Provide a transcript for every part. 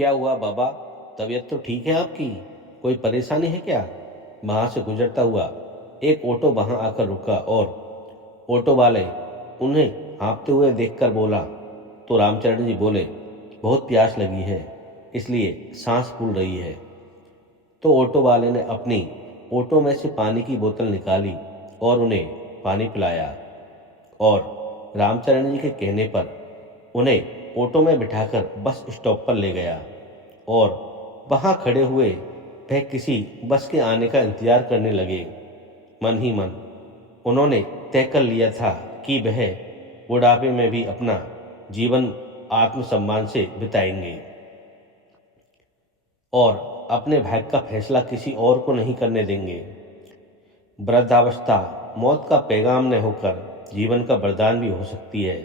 क्या हुआ बाबा? तबीयत तो ठीक है आपकी? कोई परेशानी है क्या? वहां से गुजरता हुआ एक ऑटो वहां आकर रुका और ऑटो वाले उन्हें हाँफते हुए देखकर बोला। तो रामचरण जी बोले, बहुत प्यास लगी है, इसलिए सांस फूल रही है। तो ऑटो वाले ने अपनी ऑटो में से पानी की बोतल निकाली और उन्हें पानी पिलाया और रामचरण जी के कहने पर उन्हें ऑटो में बिठाकर बस स्टॉप पर ले गया और वहां खड़े हुए वह किसी बस के आने का इंतजार करने लगे। मन ही मन उन्होंने तय कर लिया था कि वह बुढ़ापे में भी अपना जीवन आत्मसम्मान से बिताएंगे और अपने भाग्य का फैसला किसी और को नहीं करने देंगे। वृद्धावस्था मौत का पैगाम न होकर जीवन का वरदान भी हो सकती है।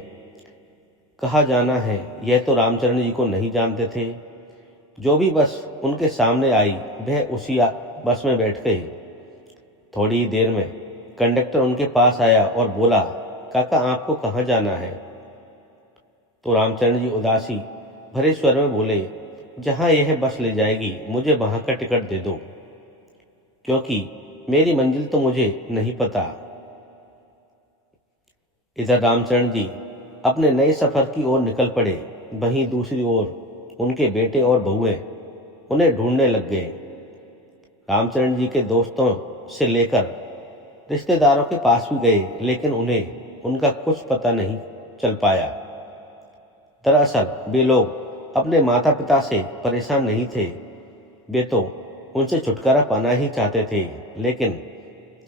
कहा जाना है, यह तो रामचरण जी को नहीं जानते थे। जो भी बस उनके सामने आई वह उसी बस में बैठ गए। थोड़ी ही देर में कंडक्टर उनके पास आया और बोला, काका आपको कहाँ जाना है? तो रामचरण जी उदासी भरे स्वर में बोले, जहाँ यह बस ले जाएगी मुझे वहाँ का टिकट दे दो, क्योंकि मेरी मंजिल तो मुझे नहीं पता। इधर रामचरण जी अपने नए सफर की ओर निकल पड़े। वहीं दूसरी ओर उनके बेटे और बहुएं उन्हें ढूंढने लग गए। रामचरण जी के दोस्तों से लेकर रिश्तेदारों के पास भी गए, लेकिन उन्हें उनका कुछ पता नहीं चल पाया। दरअसल वे लोग अपने माता पिता से परेशान नहीं थे, वे तो उनसे छुटकारा पाना ही चाहते थे। लेकिन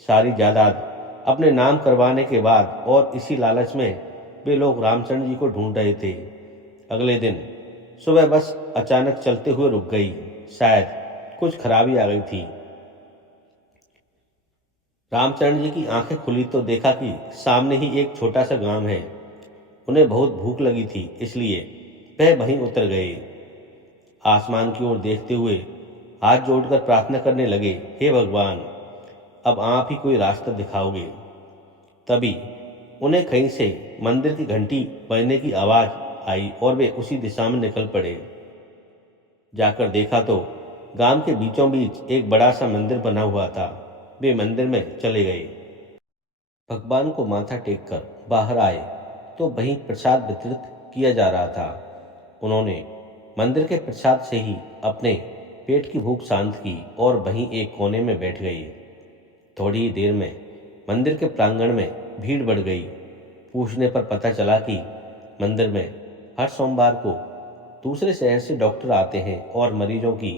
सारी जायदाद अपने नाम करवाने के बाद और इसी लालच में वे लोग रामचंद्र जी को ढूंढ रहे थे। अगले दिन सुबह बस अचानक चलते हुए रुक गई। शायद कुछ खराबी आ गई थी। रामचंद्र जी की आंखें खुली तो देखा कि सामने ही एक छोटा सा गांव है। उन्हें बहुत भूख लगी थी, इसलिए वह वहीं उतर गए। आसमान की ओर देखते हुए हाथ जोड़कर प्रार्थना करने लगे, हे भगवान, अब आप ही कोई रास्ता दिखाओगे। तभी उन्हें कहीं से मंदिर की घंटी बजने की आवाज आई और वे उसी दिशा में निकल पड़े। जाकर देखा तो गांव के बीचों बीच एक बड़ा सा मंदिर बना हुआ था। वे मंदिर में चले गए। भगवान को माथा टेककर बाहर आए तो वहीं प्रसाद वितरित किया जा रहा था। उन्होंने मंदिर के प्रसाद से ही अपने पेट की भूख शांत की और वहीं एक कोने में बैठ गई। थोड़ी ही देर में मंदिर के प्रांगण में भीड़ बढ़ गई। पूछने पर पता चला कि मंदिर में हर सोमवार को दूसरे शहर से डॉक्टर आते हैं और मरीजों की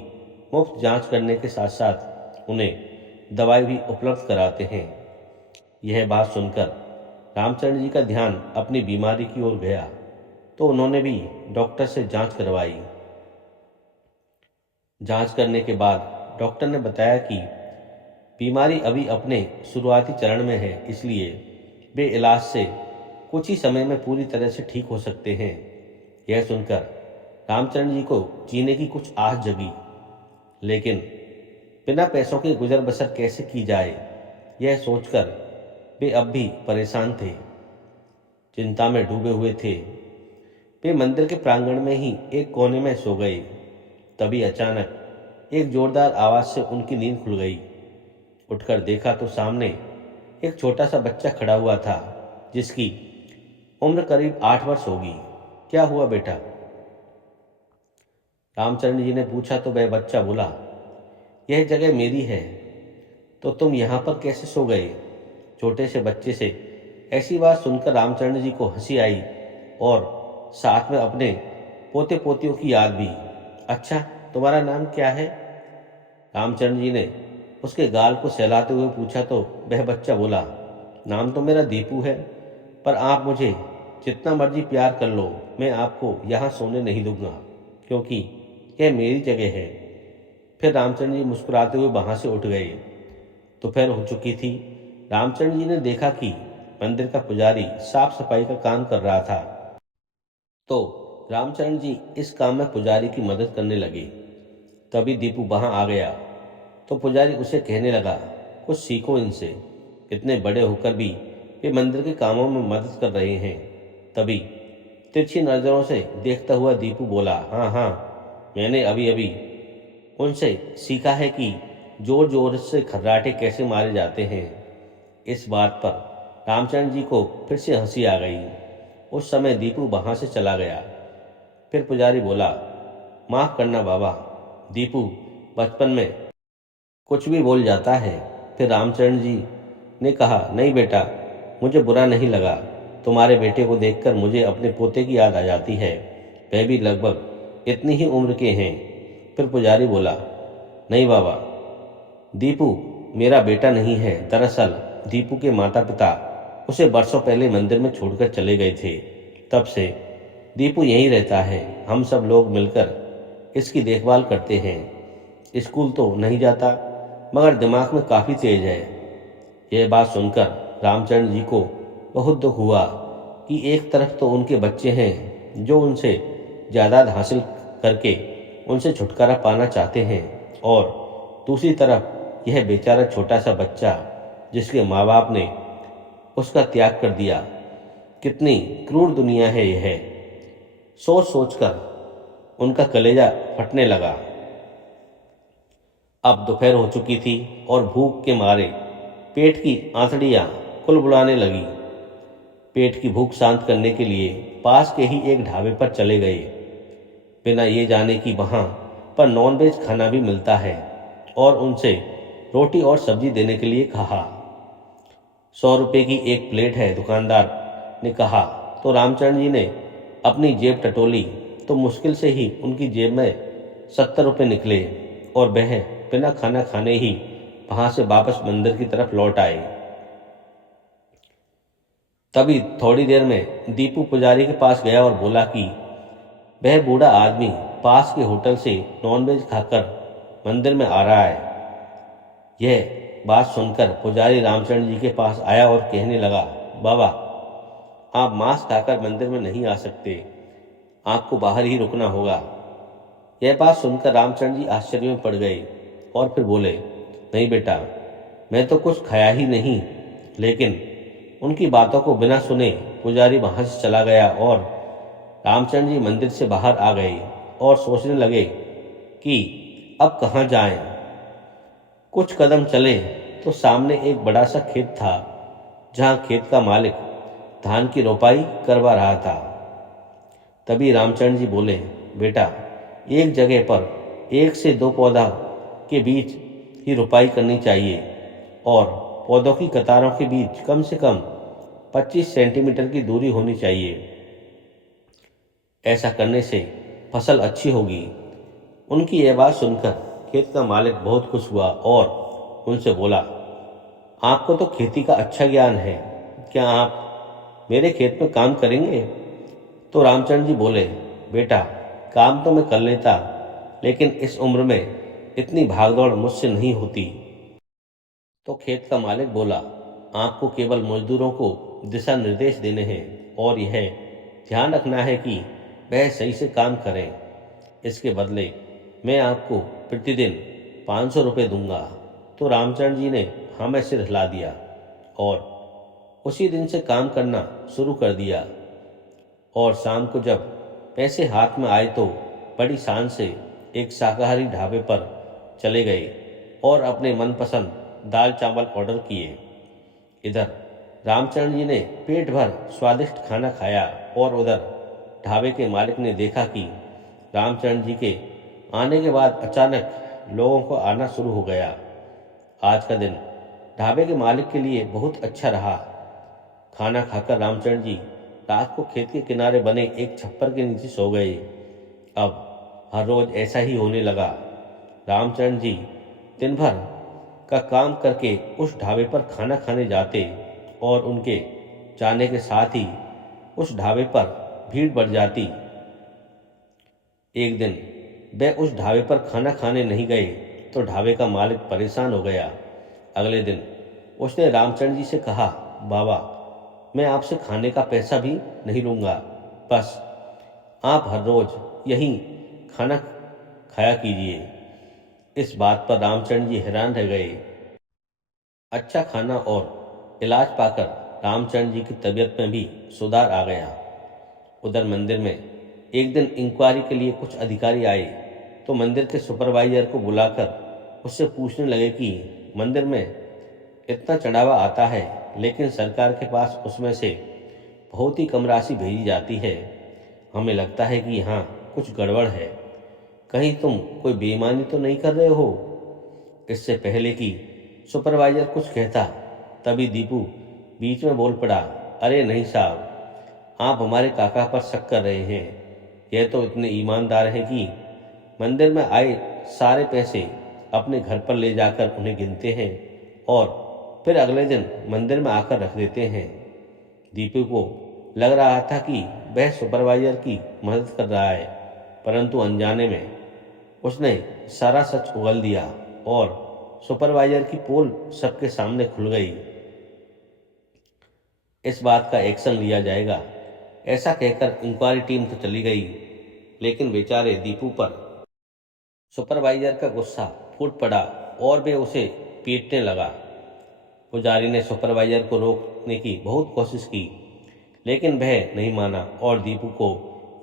मुफ्त जांच करने के साथ साथ उन्हें दवाई भी उपलब्ध कराते हैं। यह बात सुनकर रामचंद्र जी का ध्यान अपनी बीमारी की ओर गया तो उन्होंने भी डॉक्टर से जांच करवाई। जांच करने के बाद डॉक्टर ने बताया कि बीमारी अभी अपने शुरुआती चरण में है, इसलिए वे इलाज से कुछ ही समय में पूरी तरह से ठीक हो सकते हैं। यह सुनकर रामचंद्र जी को जीने की कुछ आस जगी, लेकिन बिना पैसों के गुजर बसर कैसे की जाए, यह सोचकर वे अब भी परेशान थे, चिंता में डूबे हुए थे। वे मंदिर के प्रांगण में ही एक कोने में सो गए। तभी अचानक एक जोरदार आवाज से उनकी नींद खुल गई। उठकर देखा तो सामने एक छोटा सा बच्चा खड़ा हुआ था, जिसकी उम्र करीब 8 वर्ष होगी। क्या हुआ बेटा? रामचंद्र जी ने पूछा तो वह बच्चा बोला, यह जगह मेरी है, तो तुम यहाँ पर कैसे सो गए? छोटे से बच्चे से ऐसी बात सुनकर रामचंद्र जी को हंसी आई और साथ में अपने पोते पोतियों की याद भी। अच्छा, तुम्हारा नाम क्या है? रामचंद्र जी ने उसके गाल को सहलाते हुए पूछा तो वह बच्चा बोला, नाम तो मेरा दीपू है, पर आप मुझे जितना मर्जी प्यार कर लो, मैं आपको यहाँ सोने नहीं दूंगा, क्योंकि यह मेरी जगह है। फिर रामचंद्र जी मुस्कुराते हुए वहां से उठ गए। दोपहर हो चुकी थी। रामचंद्र जी ने देखा कि मंदिर का पुजारी साफ सफाई का काम कर रहा था, तो रामचंद्र जी इस काम में पुजारी की मदद करने लगे। तभी दीपू वहां आ गया तो पुजारी उसे कहने लगा, कुछ सीखो इनसे, इतने बड़े होकर भी वे मंदिर के कामों में मदद कर रहे हैं। तभी तिरछी नजरों से देखता हुआ दीपू बोला, हाँ हाँ, मैंने अभी अभी उनसे सीखा है कि जोर जोर से खर्राटे कैसे मारे जाते हैं। इस बात पर रामचंद्र जी को फिर से हंसी आ गई। उस समय दीपू वहां से चला गया। फिर पुजारी बोला, माफ करना बाबा, दीपू बचपन में कुछ भी बोल जाता है। फिर रामचंद्र जी ने कहा, नहीं बेटा, मुझे बुरा नहीं लगा। तुम्हारे बेटे को देखकर मुझे अपने पोते की याद आ जाती है। वह भी लगभग इतनी ही उम्र के हैं। फिर पुजारी बोला, नहीं बाबा, दीपू मेरा बेटा नहीं है। दरअसल दीपू के माता पिता उसे वर्षों पहले मंदिर में छोड़कर चले गए थे। तब से दीपू यहीं रहता है। हम सब लोग मिलकर इसकी देखभाल करते हैं। स्कूल तो नहीं जाता, मगर दिमाग में काफ़ी तेज है। यह बात सुनकर रामचंद्र जी को बहुत दुख हुआ कि एक तरफ तो उनके बच्चे हैं जो उनसे जायदाद हासिल करके उनसे छुटकारा पाना चाहते हैं, और दूसरी तरफ यह बेचारा छोटा सा बच्चा जिसके माँ बाप ने उसका त्याग कर दिया। कितनी क्रूर दुनिया है यह। सोच सोचकर उनका कलेजा फटने लगा। अब दोपहर हो चुकी थी और भूख के मारे पेट की आंतड़ियां कुलबुलाने लगी। पेट की भूख शांत करने के लिए पास के ही एक ढाबे पर चले गए, बिना ये जाने कि वहां पर नॉनवेज खाना भी मिलता है, और उनसे रोटी और सब्जी देने के लिए कहा। 100 रुपये की एक प्लेट है, दुकानदार ने कहा। तो रामचंद्र जी ने अपनी जेब टटोली तो मुश्किल से ही उनकी जेब में 70 रुपये निकले, और वह बिना खाना खाने ही वहां से वापस मंदिर की तरफ लौट आए। तभी थोड़ी देर में दीपू पुजारी के पास गया और बोला कि वह बूढ़ा आदमी पास के होटल से नॉनवेज खाकर मंदिर में आ रहा है। यह बात सुनकर पुजारी रामचंद्र जी के पास आया और कहने लगा, बाबा, आप मांस खाकर मंदिर में नहीं आ सकते, आपको बाहर ही रुकना होगा। यह बात सुनकर रामचंद्र जी आश्चर्य में पड़ गए और फिर बोले, नहीं बेटा, मैं तो कुछ खाया ही नहीं। लेकिन उनकी बातों को बिना सुने पुजारी वहां से चला गया, और रामचंद्र जी मंदिर से बाहर आ गए और सोचने लगे कि अब कहाँ जाएं। कुछ कदम चले तो सामने एक बड़ा सा खेत था, जहां खेत का मालिक धान की रोपाई करवा रहा था। तभी रामचंद्र जी बोले, बेटा, एक जगह पर 1 से 2 पौधा के बीच ही रोपाई करनी चाहिए, और पौधों की कतारों के बीच कम से कम 25 सेंटीमीटर की दूरी होनी चाहिए। ऐसा करने से फसल अच्छी होगी। उनकी यह बात सुनकर खेत का मालिक बहुत खुश हुआ और उनसे बोला, आपको तो खेती का अच्छा ज्ञान है, क्या आप मेरे खेत में काम करेंगे? तो रामचंद्र जी बोले, बेटा, काम तो मैं कर लेता, लेकिन इस उम्र में इतनी भागदौड़ मुझसे नहीं होती। तो खेत का मालिक बोला, आपको केवल मजदूरों को दिशा निर्देश देने हैं, और यह ध्यान रखना है कि वह सही से काम करें। इसके बदले मैं आपको प्रतिदिन 500 रुपये दूंगा। तो रामचंद्र जी ने हाँ में सिर हिला दिया और उसी दिन से काम करना शुरू कर दिया। और शाम को जब पैसे हाथ में आए तो बड़ी शान से एक शाकाहारी ढाबे पर चले गए और अपने मनपसंद दाल चावल ऑर्डर किए। इधर रामचंद्र जी ने पेट भर स्वादिष्ट खाना खाया, और उधर ढाबे के मालिक ने देखा कि रामचंद्र जी के आने के बाद अचानक लोगों को आना शुरू हो गया। आज का दिन ढाबे के मालिक के लिए बहुत अच्छा रहा। खाना खाकर रामचंद्र जी रात को खेत के किनारे बने एक छप्पर के नीचे सो गए। अब हर रोज ऐसा ही होने लगा। रामचंद्र जी दिन भर का काम करके उस ढाबे पर खाना खाने जाते, और उनके जाने के साथ ही उस ढाबे पर भीड़ बढ़ जाती। एक दिन वे उस ढाबे पर खाना खाने नहीं गए तो ढाबे का मालिक परेशान हो गया। अगले दिन उसने रामचंद्र जी से कहा, बाबा, मैं आपसे खाने का पैसा भी नहीं लूँगा, बस आप हर रोज यहीं खाना खाया कीजिए। इस बात पर रामचंद्र जी हैरान रह गए। अच्छा खाना और इलाज पाकर रामचंद्र जी की तबीयत में भी सुधार आ गया। उधर मंदिर में एक दिन इंक्वायरी के लिए कुछ अधिकारी आए। तो मंदिर के सुपरवाइजर को बुलाकर उससे पूछने लगे कि मंदिर में इतना चढ़ावा आता है, लेकिन सरकार के पास उसमें से बहुत ही कम राशि भेजी जाती है। हमें लगता है कि यहाँ कुछ गड़बड़ है। कहीं तुम कोई बेईमानी तो नहीं कर रहे हो? इससे पहले कि सुपरवाइजर कुछ कहता, तभी दीपू बीच में बोल पड़ा, अरे नहीं साहब, आप हमारे काका पर शक कर रहे हैं। यह तो इतने ईमानदार हैं कि मंदिर में आए सारे पैसे अपने घर पर ले जाकर उन्हें गिनते हैं और फिर अगले दिन मंदिर में आकर रख देते हैं। दीपू को लग रहा था कि वह सुपरवाइजर की मदद कर रहा है, परंतु अनजाने में उसने सारा सच उगल दिया और सुपरवाइजर की पोल सबके सामने खुल गई। इस बात का एक्शन लिया जाएगा, ऐसा कहकर इंक्वायरी टीम तो चली गई, लेकिन बेचारे दीपू पर सुपरवाइजर का गुस्सा फूट पड़ा और वे उसे पीटने लगा। पुजारी ने सुपरवाइजर को रोकने की बहुत कोशिश की, लेकिन वह नहीं माना और दीपू को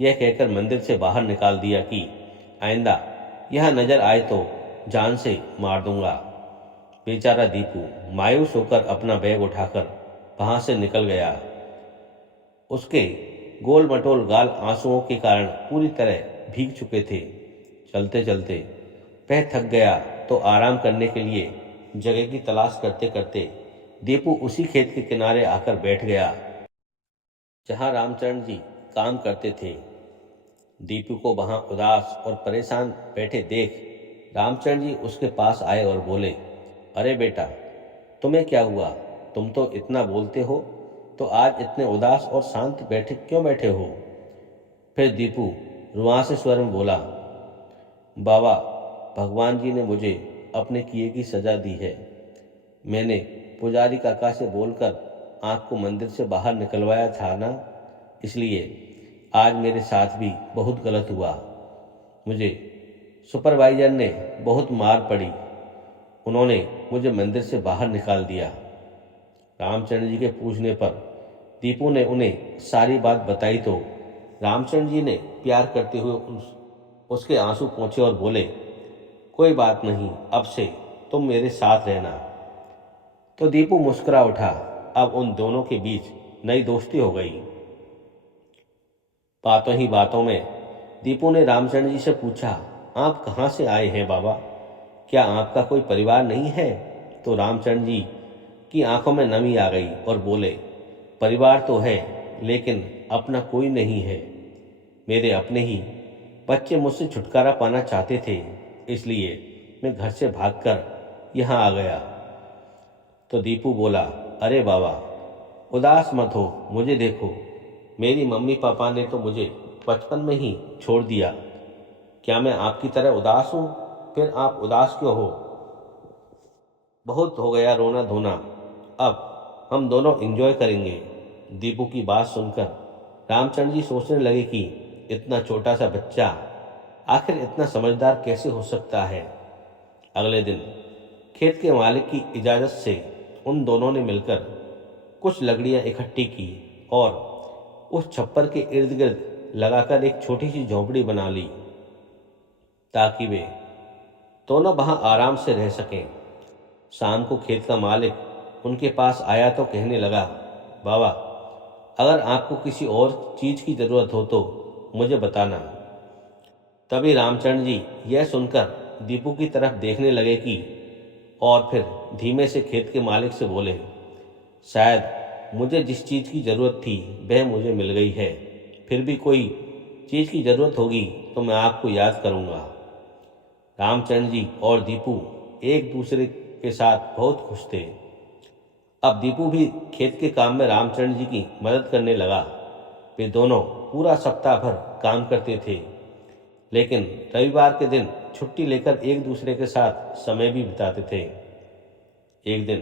यह कहकर मंदिर से बाहर निकाल दिया कि आइंदा यह नजर आए तो जान से मार दूंगा। बेचारा दीपू मायूस होकर अपना बैग उठाकर वहां से निकल गया। उसके गोल मटोल गाल आंसुओं के कारण पूरी तरह भीग चुके थे। चलते चलते वह थक गया तो आराम करने के लिए जगह की तलाश करते करते दीपू उसी खेत के किनारे आकर बैठ गया जहां रामचरण जी काम करते थे। दीपू को वहां उदास और परेशान बैठे देख रामचरण जी उसके पास आए और बोले, अरे बेटा, तुम्हें क्या हुआ? तुम तो इतना बोलते हो, तो आज इतने उदास और शांत क्यों बैठे हो? फिर दीपू रुआंसे स्वर में बोला, बाबा, भगवान जी ने मुझे अपने किए की सजा दी है। मैंने पुजारी काका से बोलकर आपको मंदिर से बाहर निकलवाया था ना, इसलिए आज मेरे साथ भी बहुत गलत हुआ। मुझे सुपरवाइजर ने बहुत मार पड़ी, उन्होंने मुझे मंदिर से बाहर निकाल दिया। रामचंद्र जी के पूछने पर दीपू ने उन्हें सारी बात बताई तो रामचंद्र जी ने प्यार करते हुए उसके आंसू पोंछे और बोले, कोई बात नहीं, अब से तुम मेरे साथ रहना। तो दीपू मुस्कुरा उठा। अब उन दोनों के बीच नई दोस्ती हो गई। बातों ही बातों में दीपू ने रामचंद्र जी से पूछा, आप कहाँ से आए हैं बाबा? क्या आपका कोई परिवार नहीं है? तो रामचंद्र जी की आंखों में नमी आ गई और बोले, परिवार तो है, लेकिन अपना कोई नहीं है। मेरे अपने ही बच्चे मुझसे छुटकारा पाना चाहते थे, इसलिए मैं घर से भागकर यहाँ आ गया। तो दीपू बोला, अरे बाबा, उदास मत हो, मुझे देखो, मेरी मम्मी पापा ने तो मुझे बचपन में ही छोड़ दिया। क्या मैं आपकी तरह उदास हूँ? फिर आप उदास क्यों हो? बहुत हो गया रोना धोना, अब हम दोनों एंजॉय करेंगे। दीपू की बात सुनकर रामचंद्र जी सोचने लगे कि इतना छोटा सा बच्चा आखिर इतना समझदार कैसे हो सकता है। अगले दिन खेत के मालिक की इजाज़त से उन दोनों ने मिलकर कुछ लकड़ियाँ इकट्ठी की और उस छप्पर के इर्द गिर्द लगाकर एक छोटी सी झोंपड़ी बना ली, ताकि वे दोनों वहाँ आराम से रह सकें। शाम को खेत का मालिक उनके पास आया तो कहने लगा, बाबा, अगर आपको किसी और चीज़ की ज़रूरत हो तो मुझे बताना। तभी रामचंद्र जी यह सुनकर दीपू की तरफ देखने लगे कि और फिर धीमे से खेत के मालिक से बोले, शायद मुझे जिस चीज़ की ज़रूरत थी वह मुझे मिल गई है। फिर भी कोई चीज़ की ज़रूरत होगी तो मैं आपको याद करूँगा। रामचंद्र जी और दीपू एक दूसरे के साथ बहुत खुश थे। अब दीपू भी खेत के काम में रामचंद्र जी की मदद करने लगा। वे दोनों पूरा सप्ताह भर काम करते थे, लेकिन रविवार के दिन छुट्टी लेकर एक दूसरे के साथ समय भी बिताते थे। एक दिन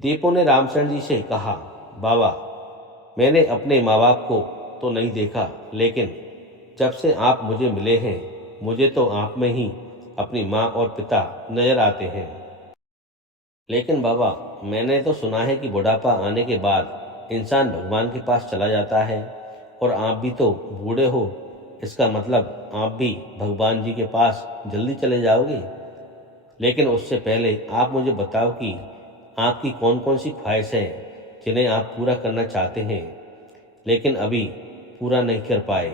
दीपू ने रामचंद्र जी से कहा, बाबा, मैंने अपने माँ बाप को तो नहीं देखा, लेकिन जब से आप मुझे मिले हैं, मुझे तो आप में ही अपनी माँ और पिता नजर आते हैं। लेकिन बाबा, मैंने तो सुना है कि बुढ़ापा आने के बाद इंसान भगवान के पास चला जाता है, और आप भी तो बूढ़े हो, इसका मतलब आप भी भगवान जी के पास जल्दी चले जाओगे। लेकिन उससे पहले आप मुझे बताओ कि आपकी कौन कौन सी ख्वाहिश है जिन्हें आप पूरा करना चाहते हैं लेकिन अभी पूरा नहीं कर पाए।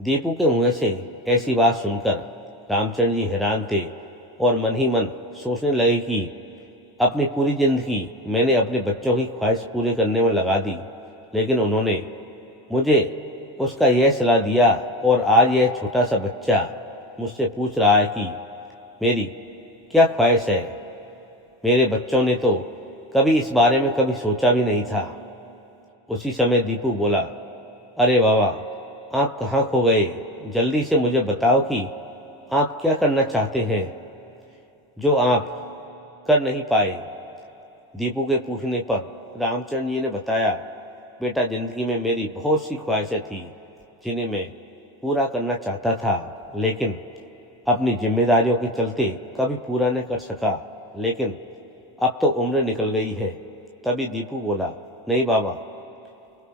दीपू के मुंह से ऐसी बात सुनकर रामचंद्र जी हैरान थे और मन ही मन सोचने लगे कि अपनी पूरी जिंदगी मैंने अपने बच्चों की ख्वाहिश पूरे करने में लगा दी, लेकिन उन्होंने मुझे उसका यह सलाह दिया और आज यह छोटा सा बच्चा मुझसे पूछ रहा है कि मेरी क्या ख्वाहिश है। मेरे बच्चों ने तो कभी इस बारे में कभी सोचा भी नहीं था। उसी समय दीपू बोला, अरे बाबा, आप कहाँ खो गए? जल्दी से मुझे बताओ कि आप क्या करना चाहते हैं जो आप कर नहीं पाए। दीपू के पूछने पर रामचंद्र जी ने बताया, बेटा, जिंदगी में मेरी बहुत सी ख्वाहिशें थी जिन्हें मैं पूरा करना चाहता था, लेकिन अपनी जिम्मेदारियों के चलते कभी पूरा न कर सका। लेकिन अब तो उम्र निकल गई है। तभी दीपू बोला, नहीं बाबा,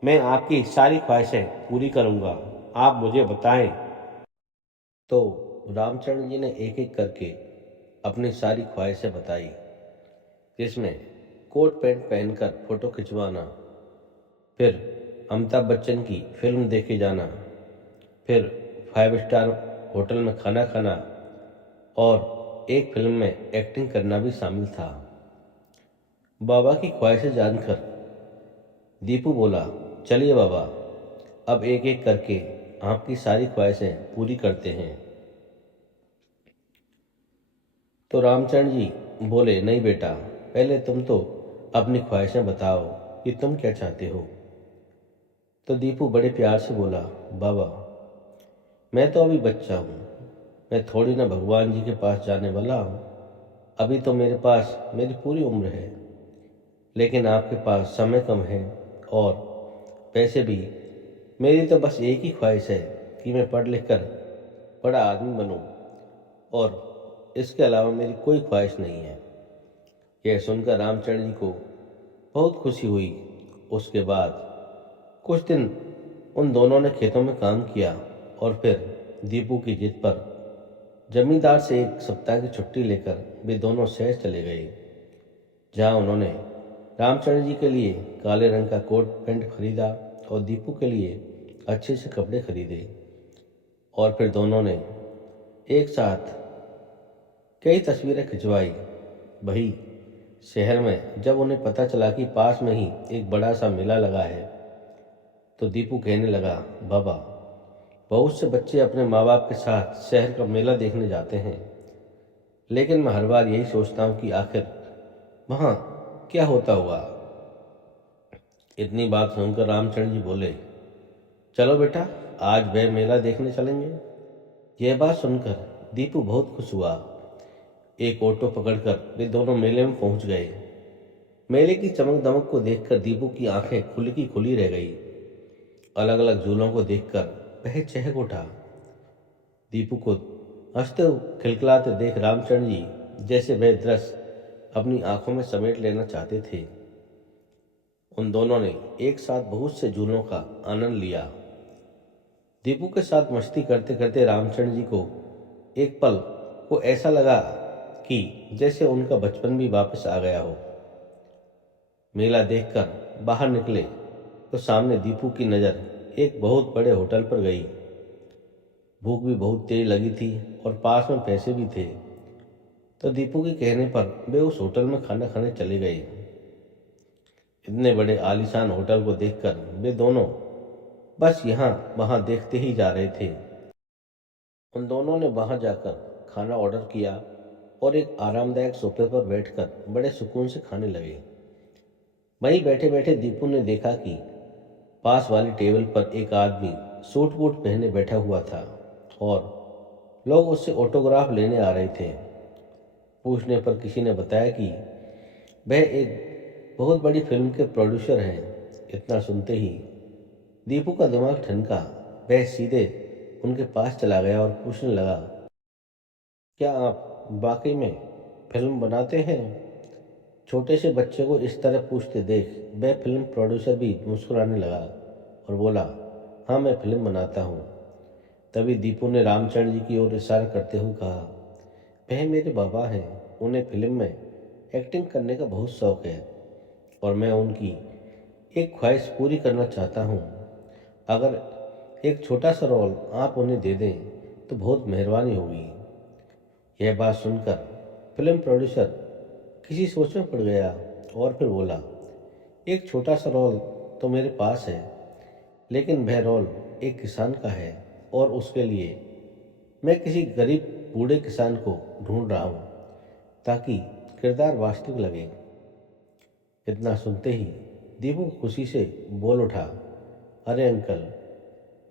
मैं आपकी सारी ख्वाहिशें पूरी करूंगा, आप मुझे बताएं। तो रामचंद्र जी ने एक एक करके अपनी सारी ख्वाहिशें बताई, जिसमें कोट पैंट पहनकर फोटो खिंचवाना, फिर अमिताभ बच्चन की फिल्म देखे जाना, फिर 5 स्टार होटल में खाना खाना और एक फिल्म में एक्टिंग करना भी शामिल था। बाबा की ख्वाहिशें जानकर दीपू बोला, चलिए बाबा, अब एक एक करके आपकी सारी ख्वाहिशें पूरी करते हैं। तो रामचंद्र जी बोले, नहीं बेटा, पहले तुम तो अपनी ख्वाहिशें बताओ कि तुम क्या चाहते हो। तो दीपू बड़े प्यार से बोला, बाबा, मैं तो अभी बच्चा हूँ, मैं थोड़ी ना भगवान जी के पास जाने वाला हूँ। अभी तो मेरे पास मेरी पूरी उम्र है, लेकिन आपके पास समय कम है और पैसे भी। मेरी तो बस एक ही ख्वाहिश है कि मैं पढ़ लिख कर बड़ा आदमी बनूं, और इसके अलावा मेरी कोई ख्वाहिश नहीं है। यह सुनकर रामचंद्र जी को बहुत खुशी हुई। उसके बाद कुछ दिन उन दोनों ने खेतों में काम किया और फिर दीपू की जिद पर जमींदार से 1 सप्ताह की छुट्टी लेकर वे दोनों शहर चले गए, जहां उन्होंने रामचंद्र जी के लिए काले रंग का कोट पैंट खरीदा और दीपू के लिए अच्छे से कपड़े खरीदे। और फिर दोनों ने एक साथ कई तस्वीरें खिंचवाई। वही शहर में जब उन्हें पता चला कि पास में ही एक बड़ा सा मेला लगा है, तो दीपू कहने लगा, बाबा, बहुत से बच्चे अपने माँ बाप के साथ शहर का मेला देखने जाते हैं, लेकिन मैं हर बार यही सोचता हूँ कि आखिर वहाँ क्या होता होगा। इतनी बात सुनकर रामचंद्र जी बोले, चलो बेटा, आज वह मेला देखने चलेंगे। यह बात सुनकर दीपू बहुत खुश हुआ। एक ऑटो पकड़कर वे दोनों मेले में पहुंच गए। मेले की चमक दमक को देखकर दीपू की आंखें खुली की खुली रह गई। अलग अलग झूलों को देखकर वह चहक उठा। दीपू को हंसते खिलखिलाते देख रामचंद्र जी जैसे वह दृश्य अपनी आंखों में समेट लेना चाहते थे। उन दोनों ने एक साथ बहुत से झूलों का आनंद लिया। दीपू के साथ मस्ती करते करते रामचंद्र जी को एक पल को ऐसा लगा कि जैसे उनका बचपन भी वापस आ गया हो। मेला देखकर बाहर निकले तो सामने दीपू की नज़र एक बहुत बड़े होटल पर गई। भूख भी बहुत तेज लगी थी और पास में पैसे भी थे, तो दीपू के कहने पर वे उस होटल में खाना खाने चले गए। इतने बड़े आलीशान होटल को देखकर वे दोनों बस यहाँ वहाँ देखते ही जा रहे थे। उन दोनों ने वहाँ जाकर खाना ऑर्डर किया और एक आरामदायक सोफे पर बैठकर बड़े सुकून से खाने लगे। वहीं बैठे बैठे दीपू ने देखा कि पास वाली टेबल पर एक आदमी सूट बूट पहने बैठा हुआ था और लोग उससे ऑटोग्राफ लेने आ रहे थे। पूछने पर किसी ने बताया कि वह एक बहुत बड़ी फिल्म के प्रोड्यूसर हैं। इतना सुनते ही दीपू का दिमाग ठनका। वह सीधे उनके पास चला गया और पूछने लगा, क्या आप वाकई में फिल्म बनाते हैं? छोटे से बच्चे को इस तरह पूछते देख वह फिल्म प्रोड्यूसर भी मुस्कुराने लगा और बोला, हाँ, मैं फिल्म बनाता हूँ। तभी दीपू ने रामचंद्र जी की ओर इशारा करते हुए कहा, वह मेरे बाबा हैं, उन्हें फिल्म में एक्टिंग करने का बहुत शौक है और मैं उनकी एक ख्वाहिश पूरी करना चाहता हूँ। अगर एक छोटा सा रोल आप उन्हें दे दें तो बहुत मेहरबानी होगी। यह बात सुनकर फिल्म प्रोड्यूसर किसी सोच में पड़ गया और फिर बोला, एक छोटा सा रोल तो मेरे पास है, लेकिन वह रोल एक किसान का है और उसके लिए मैं किसी गरीब बूढ़े किसान को ढूंढ रहा हूँ ताकि किरदार वास्तविक लगे। इतना सुनते ही दीपू खुशी से बोल उठा, अरे अंकल,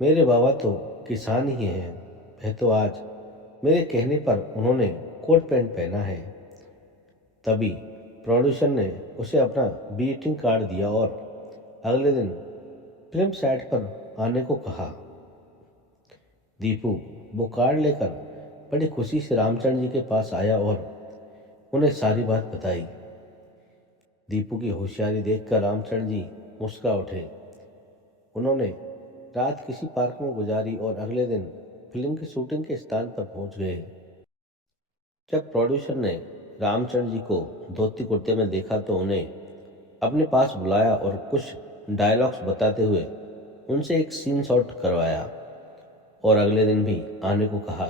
मेरे बाबा तो किसान ही हैं। वह तो आज मेरे कहने पर उन्होंने कोट पैंट पहना है। तभी प्रोड्यूसर ने उसे अपना विजिटिंग कार्ड दिया और अगले दिन फिल्म सेट पर आने को कहा। दीपू वो कार्ड लेकर बड़ी खुशी से रामचंद्र जी के पास आया और उन्हें सारी बात बताई। दीपू की होशियारी देखकर रामचंद्र जी मुस्कुरा उठे। उन्होंने रात किसी पार्क में गुजारी और अगले दिन फिल्म की शूटिंग के स्थान पर पहुंच गए। जब प्रोड्यूसर ने रामचंद्र जी को धोती कुर्ते में देखा तो उन्हें अपने पास बुलाया और कुछ डायलॉग्स बताते हुए उनसे एक सीन शॉट करवाया और अगले दिन भी आने को कहा।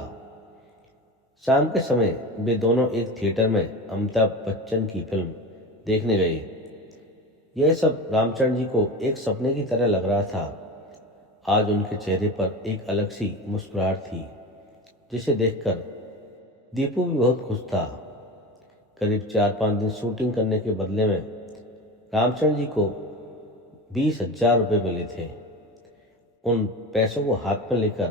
शाम के समय वे दोनों एक थिएटर में अमिताभ बच्चन की फिल्म देखने गए। यह सब रामचंद्र जी को एक सपने की तरह लग रहा था। आज उनके चेहरे पर एक अलग सी मुस्कुराहट थी, जिसे देखकर दीपू भी बहुत खुश था। करीब 4-5 दिन शूटिंग करने के बदले में रामचंद्र जी को 20,000 रुपये मिले थे। उन पैसों को हाथ में लेकर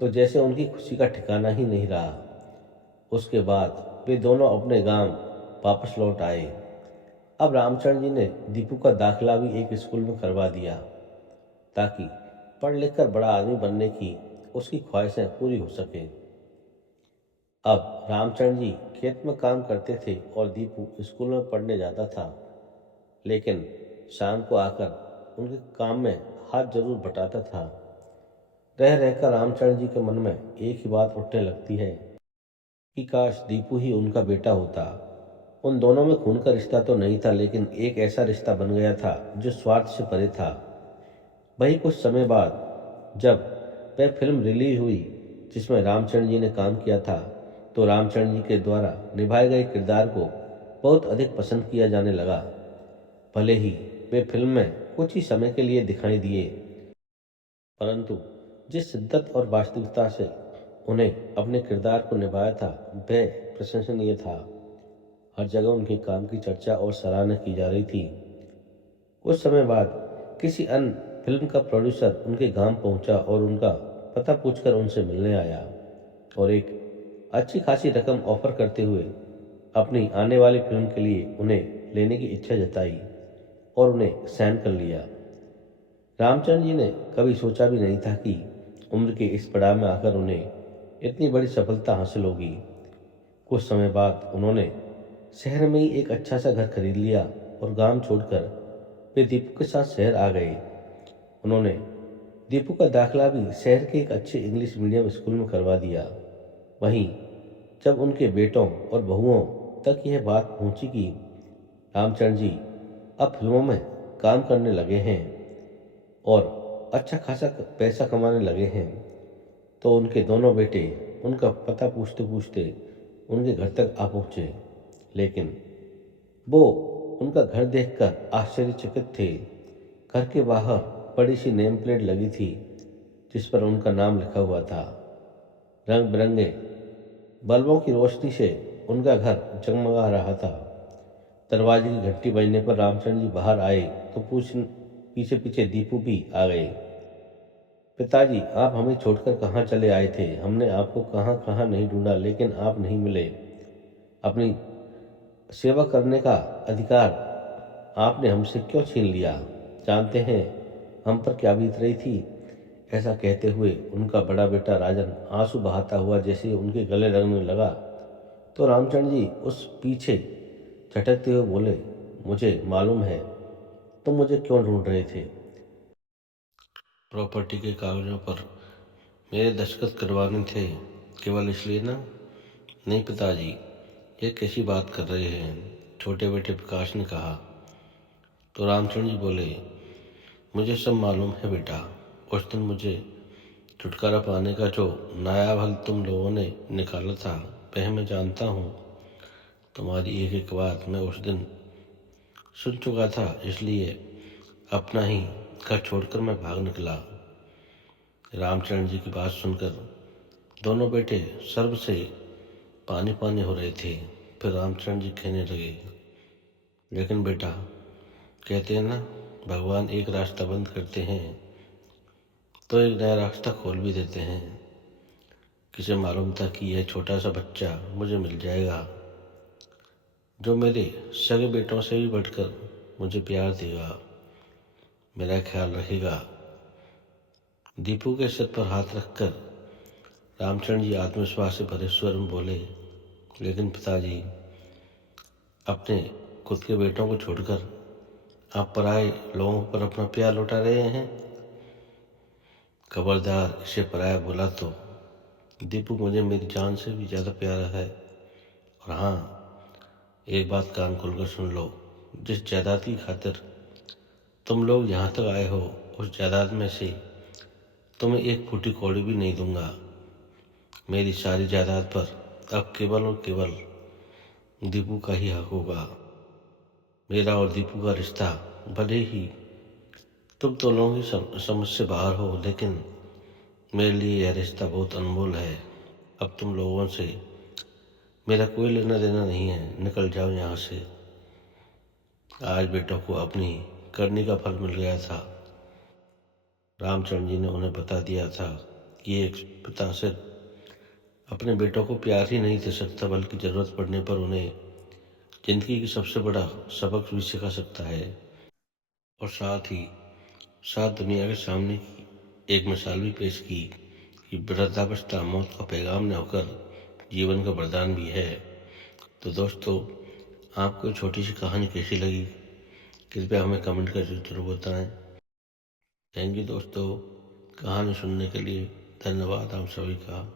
तो जैसे उनकी खुशी का ठिकाना ही नहीं रहा। उसके बाद वे दोनों अपने गांव वापस लौट आए। अब रामचंद्र जी ने दीपू का दाखिला भी एक स्कूल में करवा दिया ताकि पढ़ लिख कर बड़ा आदमी बनने की उसकी ख्वाहिशें पूरी हो सकें। अब रामचंद्र जी खेत में काम करते थे और दीपू स्कूल में पढ़ने जाता था, लेकिन शाम को आकर उनके काम में हाथ जरूर बटाता था। रह रहकर रामचंद्र जी के मन में एक ही बात उठने लगती है कि काश दीपू ही उनका बेटा होता। उन दोनों में खून का रिश्ता तो नहीं था, लेकिन एक ऐसा रिश्ता बन गया था जो स्वार्थ से परे था। वही कुछ समय बाद जब वह फिल्म रिलीज हुई जिसमें रामचंद्र जी ने काम किया था, तो रामचंद्र जी के द्वारा निभाए गए किरदार को बहुत अधिक पसंद किया जाने लगा। भले ही वे फिल्म में कुछ ही समय के लिए दिखाई दिए, परंतु जिस शिद्दत और वास्तविकता से उन्हें अपने किरदार को निभाया था वह प्रशंसनीय था। हर जगह उनके काम की चर्चा और सराहना की जा रही थी। कुछ समय बाद किसी अन्य फिल्म का प्रोड्यूसर उनके गांव पहुंचा और उनका पता पूछकर उनसे मिलने आया और एक अच्छी खासी रकम ऑफर करते हुए अपनी आने वाली फिल्म के लिए उन्हें लेने की इच्छा जताई और उन्हें साइन कर लिया। रामचंद्र जी ने कभी सोचा भी नहीं था कि उम्र के इस पड़ाव में आकर उन्हें इतनी बड़ी सफलता हासिल होगी। कुछ समय बाद उन्होंने शहर में ही एक अच्छा सा घर खरीद लिया और गांव छोड़कर वे दीपू के साथ शहर आ गए। उन्होंने दीपू का दाखिला भी शहर के एक अच्छे इंग्लिश मीडियम स्कूल में करवा दिया। वहीं जब उनके बेटों और बहुओं तक यह बात पहुंची कि रामचंद्र जी अब फिल्मों में काम करने लगे हैं और अच्छा खासा पैसा कमाने लगे हैं, तो उनके दोनों बेटे उनका पता पूछते पूछते उनके घर तक आ पहुँचे। लेकिन वो उनका घर देखकर आश्चर्यचकित थे। घर के बाहर बड़ी सी नेम प्लेट लगी थी जिस पर उनका नाम लिखा हुआ था। रंग बिरंगे बल्बों की रोशनी से उनका घर जगमगा रहा था। दरवाजे की घंटी बजने पर रामचंद्र जी बाहर आए तो पीछे पीछे दीपू भी आ गए। पिताजी, आप हमें छोड़कर कहाँ चले आए थे? हमने आपको कहाँ कहाँ नहीं ढूंढा, लेकिन आप नहीं मिले। अपनी सेवा करने का अधिकार आपने हमसे क्यों छीन लिया? जानते हैं हम पर क्या बीत रही थी? ऐसा कहते हुए उनका बड़ा बेटा राजन आंसू बहाता हुआ जैसे उनके गले लगने लगा, तो रामचंद्र जी उस पीछे झटकते हुए बोले, मुझे मालूम है तुम मुझे क्यों ढूंढ रहे थे। प्रॉपर्टी के कागजों पर मेरे दस्तखत करवाने थे, केवल इसलिए ना? नहीं पिताजी, ये कैसी बात कर रहे हैं? छोटे बेटे प्रकाश ने कहा। तो रामचंद्र जी बोले, मुझे सब मालूम है बेटा। उस दिन मुझे छुटकारा पाने का जो नायाब हल तुम लोगों ने निकाला था, वह मैं जानता हूँ। तुम्हारी एक एक बात मैं उस दिन सुन चुका था, इसलिए अपना ही घर छोड़कर मैं भाग निकला। रामचंद्र जी की बात सुनकर दोनों बेटे सर्व से पानी पानी हो रहे थे। फिर रामचंद्र जी कहने लगे, लेकिन बेटा, कहते हैं ना, भगवान एक रास्ता बंद करते हैं तो एक नया रास्ता खोल भी देते हैं। किसे मालूम था कि यह छोटा सा बच्चा मुझे मिल जाएगा, जो मेरे सगे बेटों से भी बढ़कर मुझे प्यार देगा, मेरा ख्याल रखेगा। दीपू के सिर पर हाथ रखकर रामचंद्र जी आत्मविश्वास से भरे स्वर में बोले, लेकिन पिताजी, अपने खुद के बेटों को छोड़कर आप पराए लोगों पर अपना प्यार लौटा रहे हैं। खबरदार, इसे पराया बोला तो दीपू मुझे मेरी जान से भी ज़्यादा प्यारा है। और हाँ, एक बात कान खोलकर सुन लो, जिस जायदाद की खातिर तुम लोग यहाँ तक आए हो, उस जायदाद में से तुम्हें एक फूटी कौड़ी भी नहीं दूंगा। मेरी सारी जायदाद पर अब केवल और केवल दीपू का ही हक होगा। मेरा और दीपू का रिश्ता भले ही तुम तो लोगों की समझ से बाहर हो, लेकिन मेरे लिए यह रिश्ता बहुत अनमोल है। अब तुम लोगों से मेरा कोई लेना देना नहीं है, निकल जाओ यहाँ से। आज बेटों को अपनी करनी का फल मिल गया था। रामचंद्र जी ने उन्हें बता दिया था कि एक पिता सिर्फ अपने बेटों को प्यार ही नहीं दे सकता, बल्कि ज़रूरत पड़ने पर उन्हें जिंदगी की सबसे बड़ा सबक भी सिखा सकता है। और साथ दुनिया के सामने एक मिसाल भी पेश की कि वृद्धावस्था मौत का पैगाम न होकर जीवन का वरदान भी है। तो दोस्तों, आपको छोटी सी कहानी कैसी लगी, कृपया हमें कमेंट करके जरूर बताएं। थैंक यू दोस्तों, कहानी सुनने के लिए धन्यवाद आप सभी का।